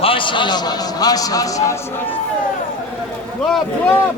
Maşallah, maşallah. Drop, drop.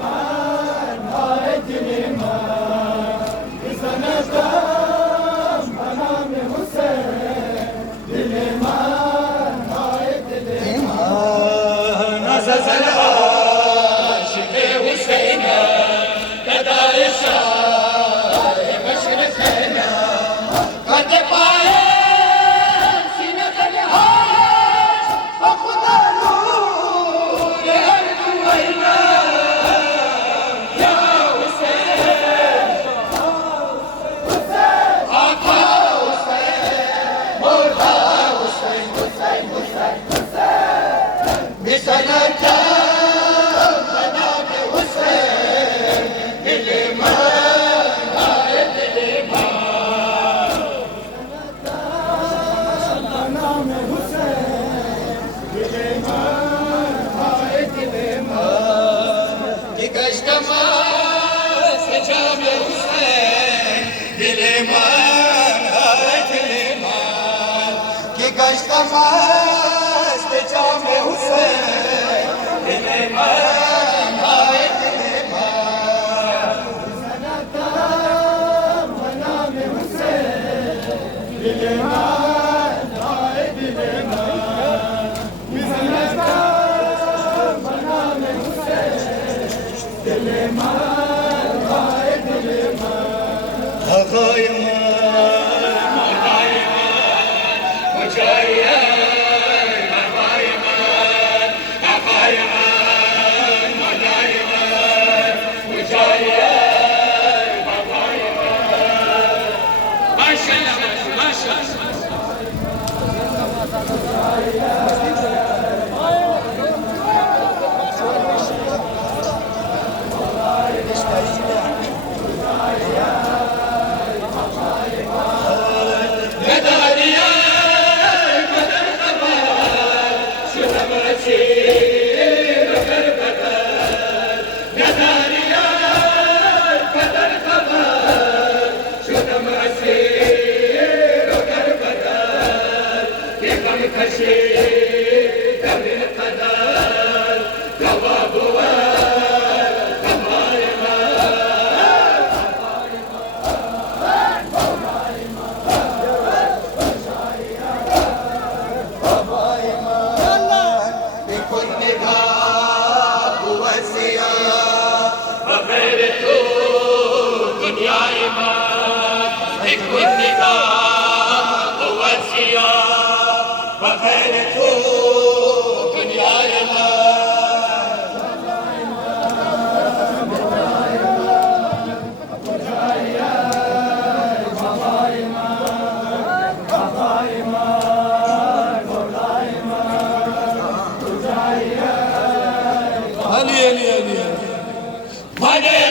Mane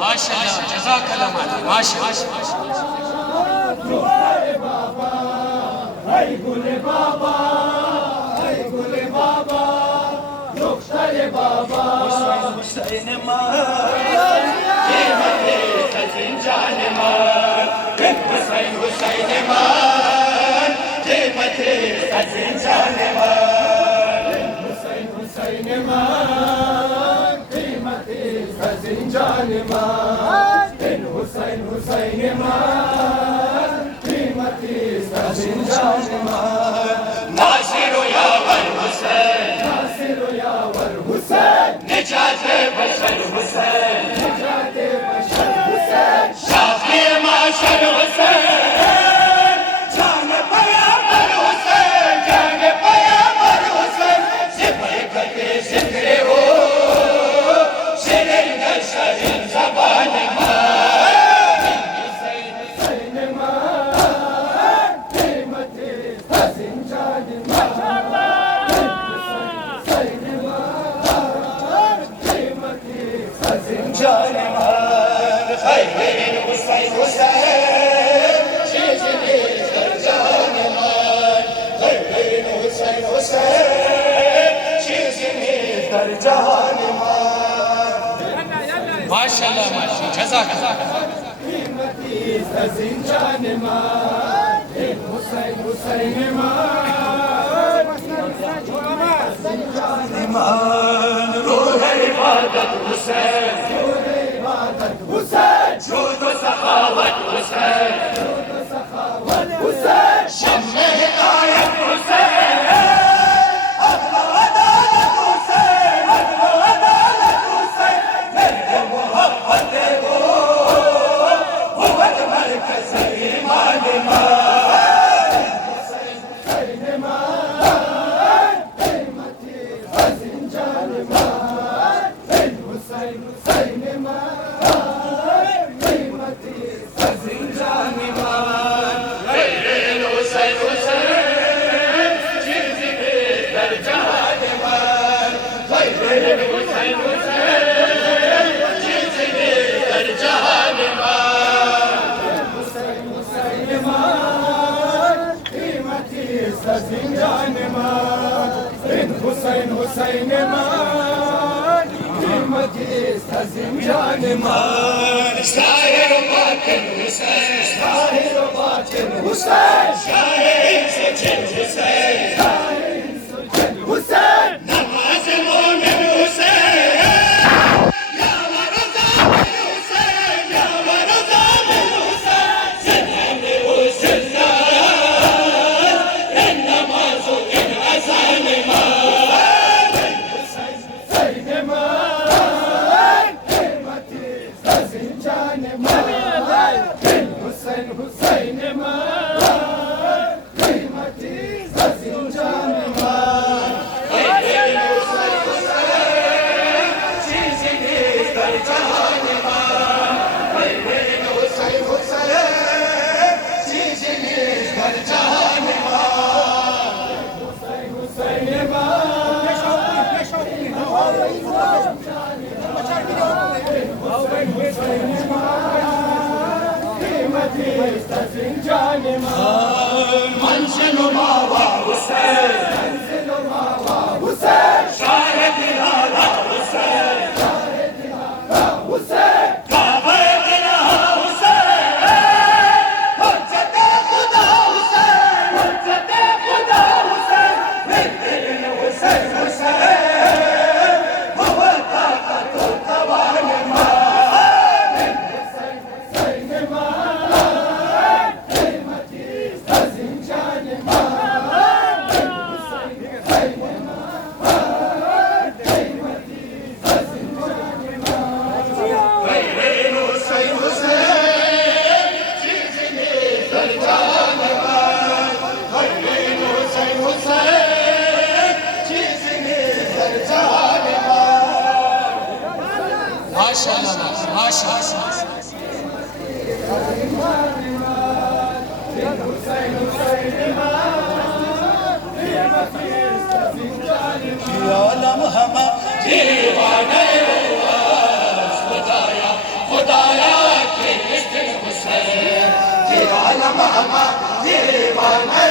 माशाल्लाह जज़ाकल्लाह माशाल्लाह Hey Gule Baba, hey Gule Baba, Doktor Baba, Hüseyin Nasiru Yavar Hüseyin, Nasiru Yavar Hüseyin, Necati Başar Hüseyin, Necati Başar Hüseyin, Şafi Maşar Hüseyin, Canı Peygamber Hüseyin, Canı Peygamber Hüseyin, Zifri Kati Zikri Hu, Şirin Gülşahin Zabanıma. माशाल्लाह माशाल्लाह जज़ाकल्लाह रूह इबादत हुसैन, रूह इबादत हुसैन, जूद व सखावत हुसैन, जूद व सखावत हुसैन, शम्मे हिदायत हुसैन, अदल व अदालत हुसैन, अदल व अदालत हुसैन, मेरे मोहब्बत को हुवत मरकज़ ईमान Hüseyin Hüseyin eman, kıymeti zincan eman. Zahir batin Hüseyin, zahir batin Hüseyin, şahirin seçin Hüseyin, şahirin seçin Hüseyin. Namazı माशाअल्लाह आलम हम दीवाने खुदाया खुदाया के इश्क़ हुसैन आलम हम दीवाने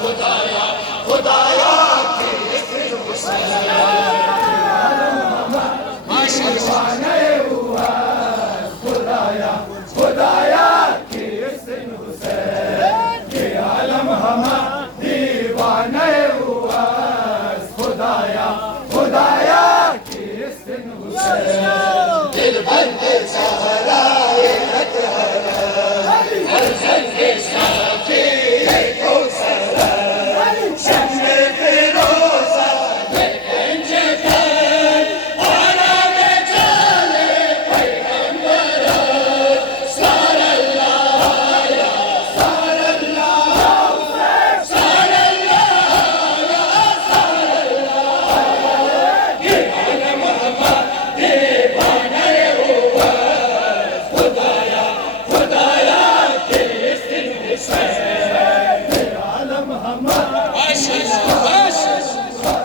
खुदाया खुदाया के इश्क़ हुसैन माशाअल्लाह खुदाया खुदाया के इश्क़ हुसैन के आलम हम दीवाने हुआ खुदाया खुदाया के इश्क़ हुसैन दिल बंदे सहराए हर संगे साथी को सरा शम्मे फिरोज़ा गंजे पर आना में चले पैगंबर सल्लल्लाहु या सल्लल्लाहु सल्लल्लाहु या सल्लल्लाहु ये आलम मोहम्मद दीवाने हुआ खुदाया खुदाया के इश्क़ हुसैन आलम हम माशाअल्लाह माशाअल्लाह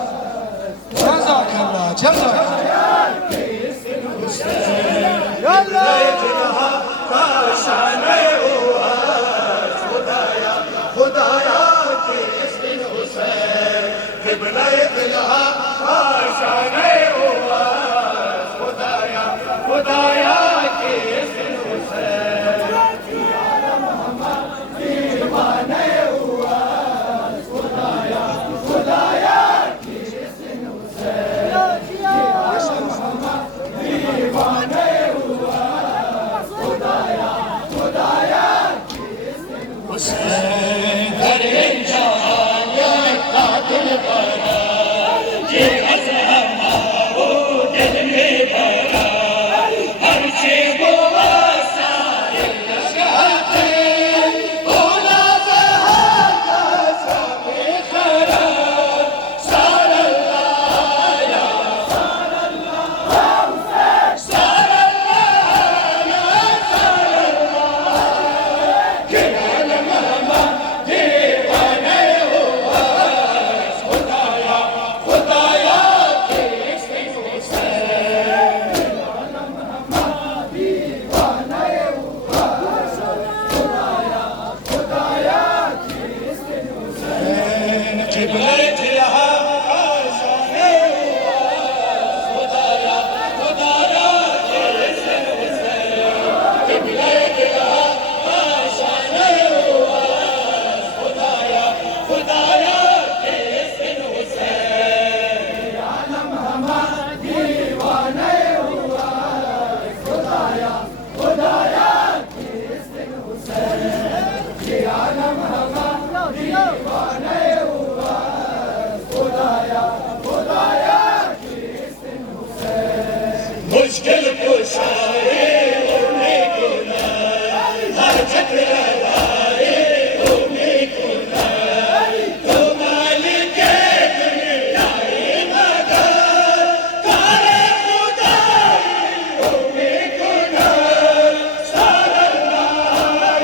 जज़ाकल्लाह जज़ाकल्लाह के इश्क़ हुसैन अल्लाह का शान हुआ खुदाया खुदाया के इश्क़ हुसैन क़िबला दिलहा का शान हुआ खुदाया खुदाया के इश्क़ हुसैन आलम हम दीवाने हुआ खुदाया खुदाया के इश्क़ हुसैन आलम हम दीवाने हुआ खुदाया खुदाया के इश्क़ हुसैन हर इंसान का दिल भरा ये अज़हर वो दिल में भरा हर से वो वसाए नशहते औलाद का सामे खरा सल्लल्लाहु या सल्लल्लाहु या सल्लल्लाहु के आलम मोहम्मद दीवाने हुआ खुदाया खुदाया के इश्क़ हुसैन आलम हम दीवाने हुआ खुदाया खुदाया के इश्क़ हुसैन क़िबला दिलहा का शान हुआ खुदाया खुदाया के इश्क़ हुसैन क़िबला दिलहा का शान हुआ खुदाया खुदाया के इश्क़ हुसैन आलम हम दीवाने हुआ खुदाया खुदाया के इश्क़ हुसैन ये आलम हम दीवाने हुआ खुदाया खुदाया के इश्क़ हुसैन मुश्किल कुशाए उन्हें गुना हर झगड़ाए उन्हें गुना तो मालिक दुनिया मगर करे खुदाई उन्हें गुना सल्लल्लाहु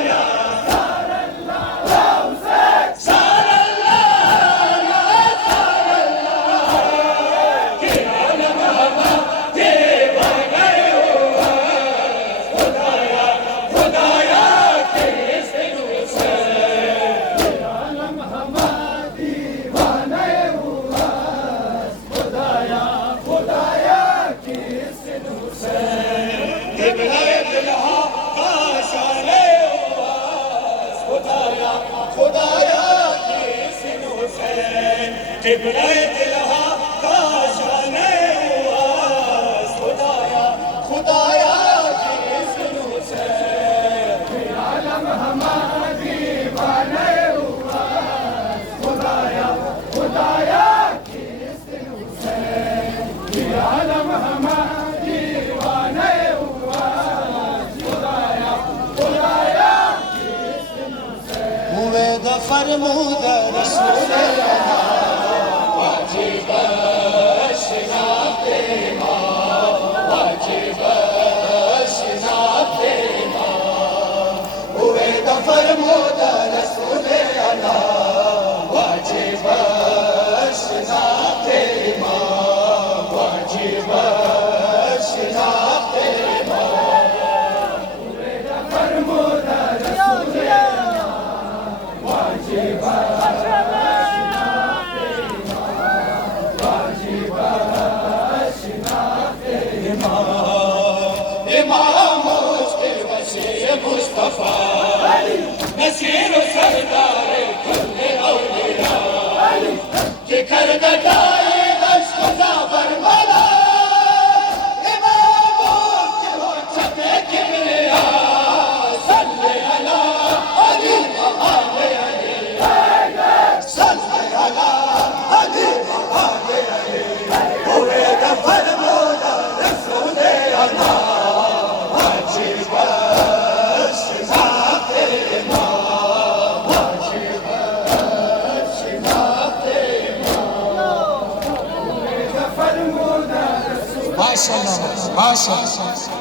या सल्लल्लाहु या सल्लल्लाहु के आलम मोहम्मद दीवाने हुआ खुदाया खुदाया के इश्क़ हुसैन आलम हम दीवाने हुआ खुदाया खुदाया के इश्क़ हुसैन क़िबला दिलहा का शान हुआ खुदाया खुदाया के इश्क़ हुसैन क़िबला दिलहा का शान हुआ खुदाया खुदाया के इश्क़ हुसैन आलम हम दीवाने हुआ खुदाया खुदाया के इश्क़ हुसैन आलम हम दीवाने हुआ खुदाया खुदाया के इश्क़ हुसैन हुए फरमूद रसूल वाजिब शनाते वाजिब बशीर सरदार कुल्ले औलिया जिक्र गदाए दश खुदा बरमला इमाम वो छपे किबरिया सल्ले अला अली व आले अली सल्ले अला अली व आले अली हुए गफर मौला रसूल अल्लाह माशाअल्लाह माशाअल्लाह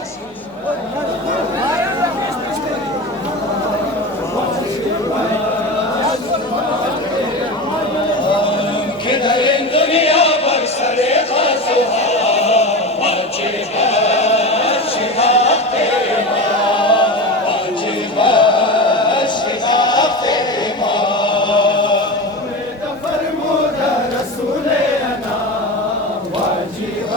किधर दुनिया पर सरे खासुहा वाजिब शिहाते वाजिब शिहाते फरमोदा रसूल अना वाजिब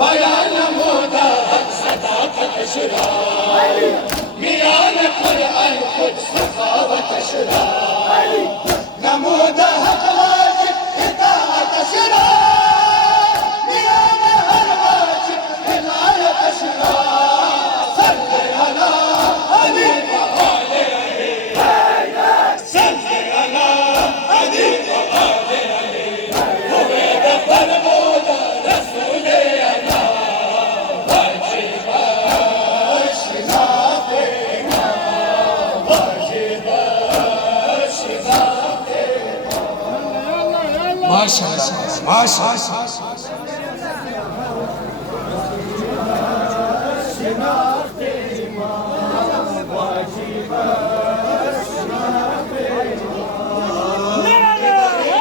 बयान मोदा सदाकत शुरा मियान कुरान खुद सखावत शुरा नमोदा हक वाजिब इताअत शुरा मियान हर वाजिब हिदायत शुरा सल्ले अला अली व आले अली सल्ले अला अली व आले अली हुए गफर मौला रसूल अल्लाह वाजिब शिनाते वाजिब शिनाते माशाअल्लाह माशाअल्लाह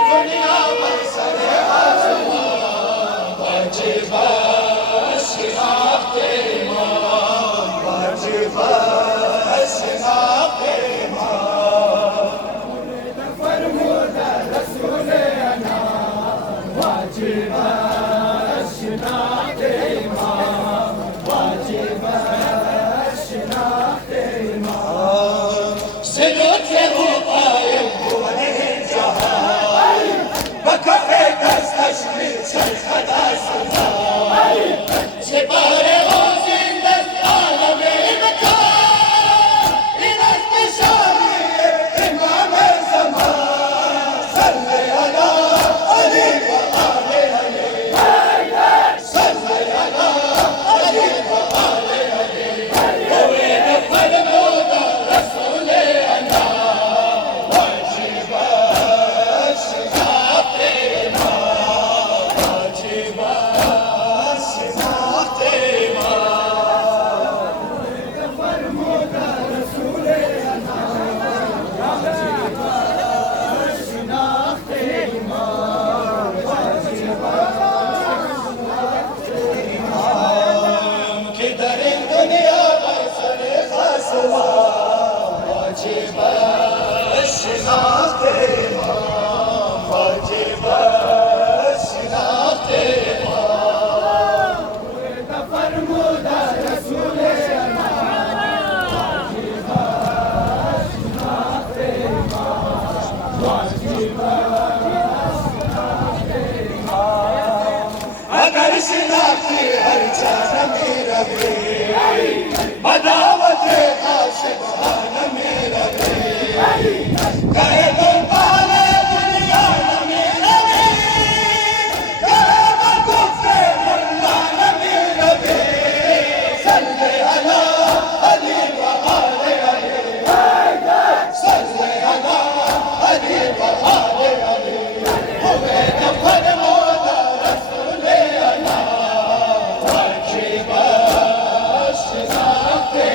दुनिया पर सरे आसमां वाजिब शिनाते वाजिब शिनाते फरमोदा रसूल अना वाजिब शिनाते वाजिब शिनाते सिलुत हो पाए हुए जहां बकरे दस्तश में सरखदा सदा सिपारे हो जिंदत आलम मका इनस निशानी इमाम ज़मान सल्ले अला अली व आले अली सल्ले अला अली व आले अली हुए गफर मौला रसूल अल्लाह वाजिब शिनाते वाजिब शिनाते फरमोदा रसूल अना वाजिब शिनाते किधर दुनिया पर सरे खासुआ वाजिब शिनाते वाजिब शिनाते फरमोदा रसूल अना अगर शिनाती हर जान में रहे बदावत आशिक आलम में रहे कहे तो पाले दुनिया में रहे कहे तो कुफ्रे मुल्ला में रहे सल्ले अला अली व आले अली सल्ले अला अली व आले अली हुए गफर मौला रसूल अल्लाह वाजिब शिनाते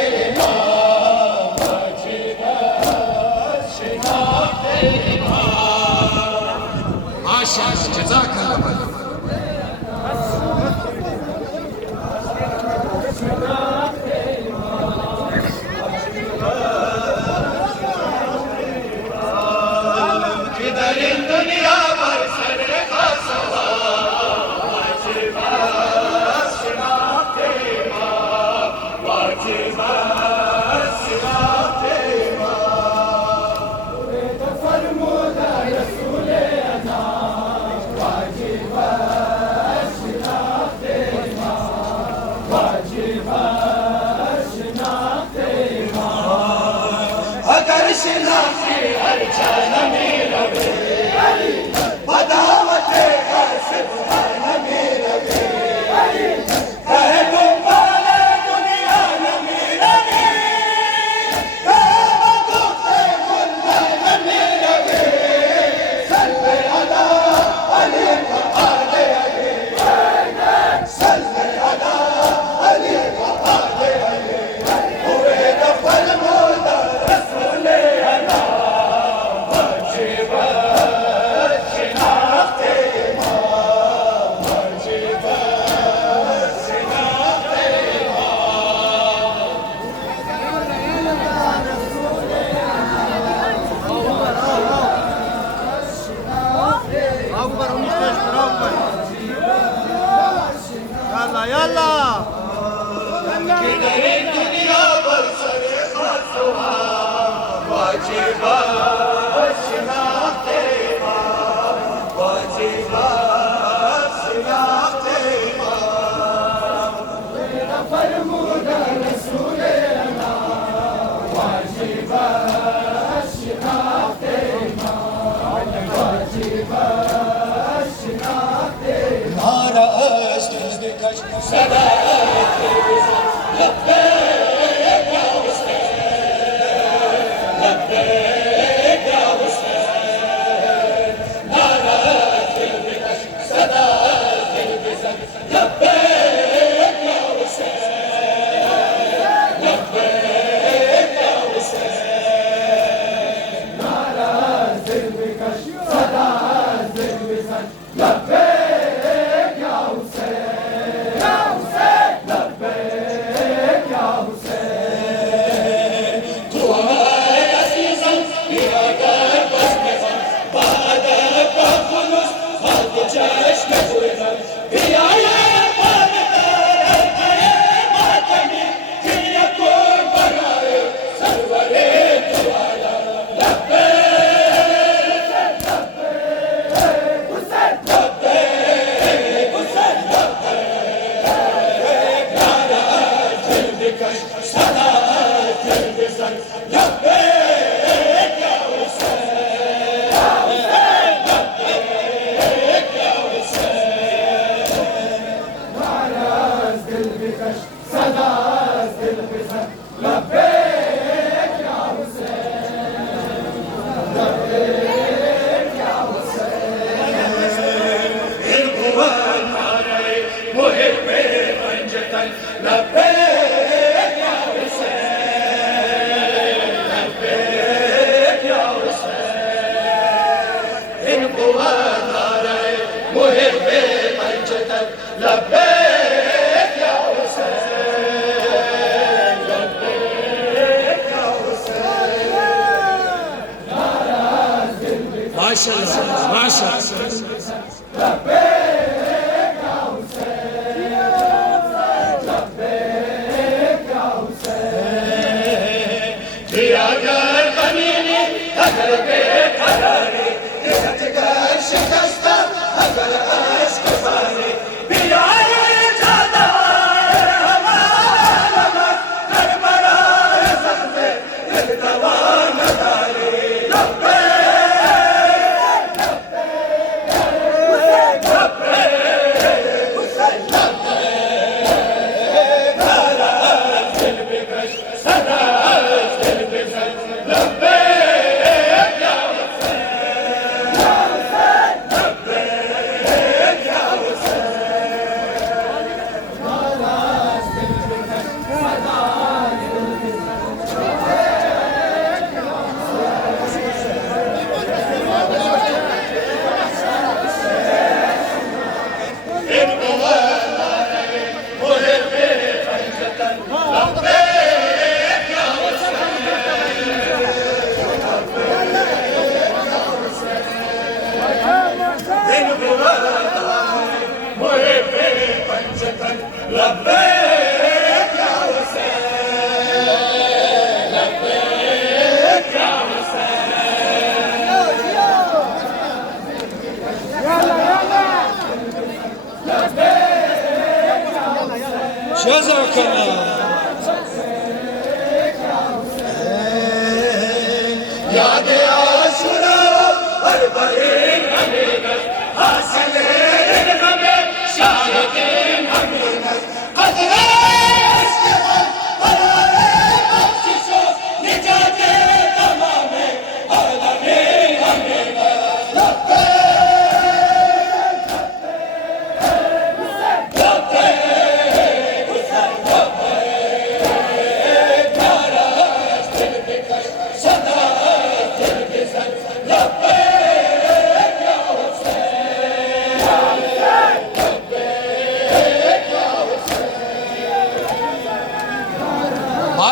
अगर शिनाख्ती हर जान में रहे बदावते हर सिफान में रहे कहे तुम वाले दुनिया में रहे कहे बदुते मुल्ला में रहे सल्ले अला अली व आले अली सल्ले अला अली व आले अली हुए नफल मोदा रसूले अला वजीबत शिनाख्ते इमाम वजीबत शिनाख्ते Yalla. किधर दुनिया पर सरे खासुहा वाजिबात शिनाख्ते इमाम वाजिबात शिनाख्ते इमाम फरमूदा रसूले अना वाजिबात शिनाख्ते इमाम वाजिबात शिनाख्ते नारा अस्तिस दिकश सदा लब्बैक या हुसैन लब्बैक या हुसैन नारा दिकश सदा लब्बैक या हुसैन लब्बैक या हुसैन नाराज दिल विकश सदा दिल विसन लब्बैक या हुसैन लब्बैक या हुसैन तू हमारे अज़ीज़न पिया कर बस में बन बहादुर का खुलूस बात चश्म हुए बन पिया ये पान तारे आए मातमी जिया को बनाए सरवरे दुआला लब्बैक हुसैन लब्बैक हुसैन लब्बैक नारा दिल दिकश सदा दिल बिसन लब्बैक या हुसैन लब्बैक या हुसैन नाराज दिल विकश सदा दिल विसन लब्बैक या हुसैन लब्बैक या हुसैन القوان علي محب منجة لبيك يا حسين لبيك يا حسين القوان علي محب منجة لبيك يا حسين لبيك يا حسين ما شاء الله ما شاء الله लब्बैक या हुसैन लब्बैक या हुसैन दिया कर कमीने अगर बेकरारी दिखत कर शिकस्ता अगर अश्क पानी बिलाए जादा हमारा नमक करबला ज़ख्मे दिल दवा न डाले लब्बैक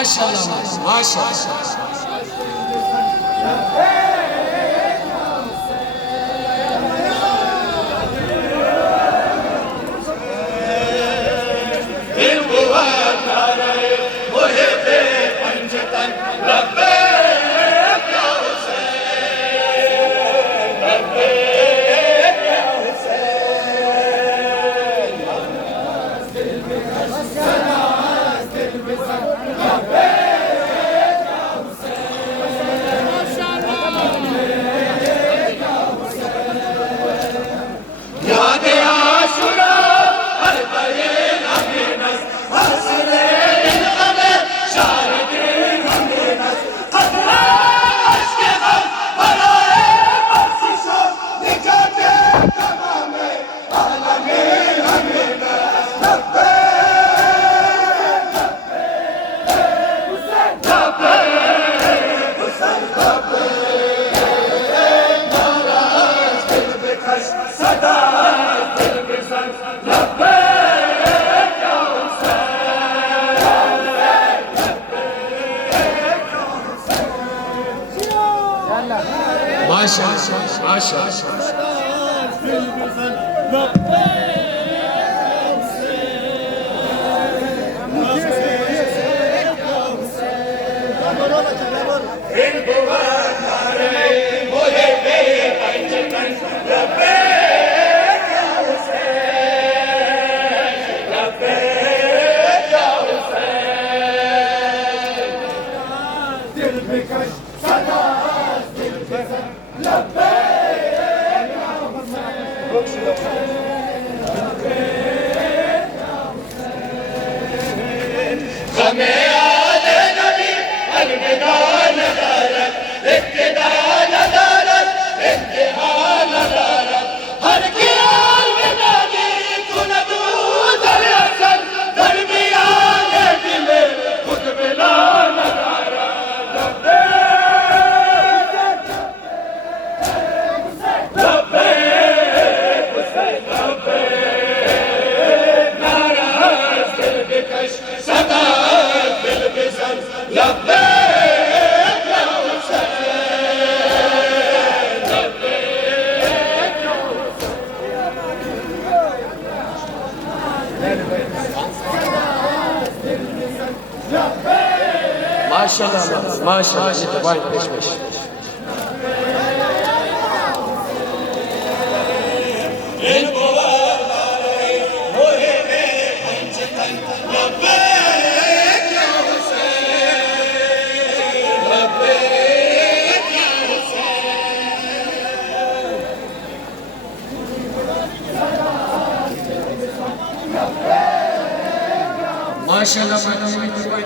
माशाल्लाह माशाल्लाह। माशाल्लाह माशाल्लाह। माशाल्लाह माशाल्लाह। भाई पेश पेश। माशाल्लाह भाई पेश पेश।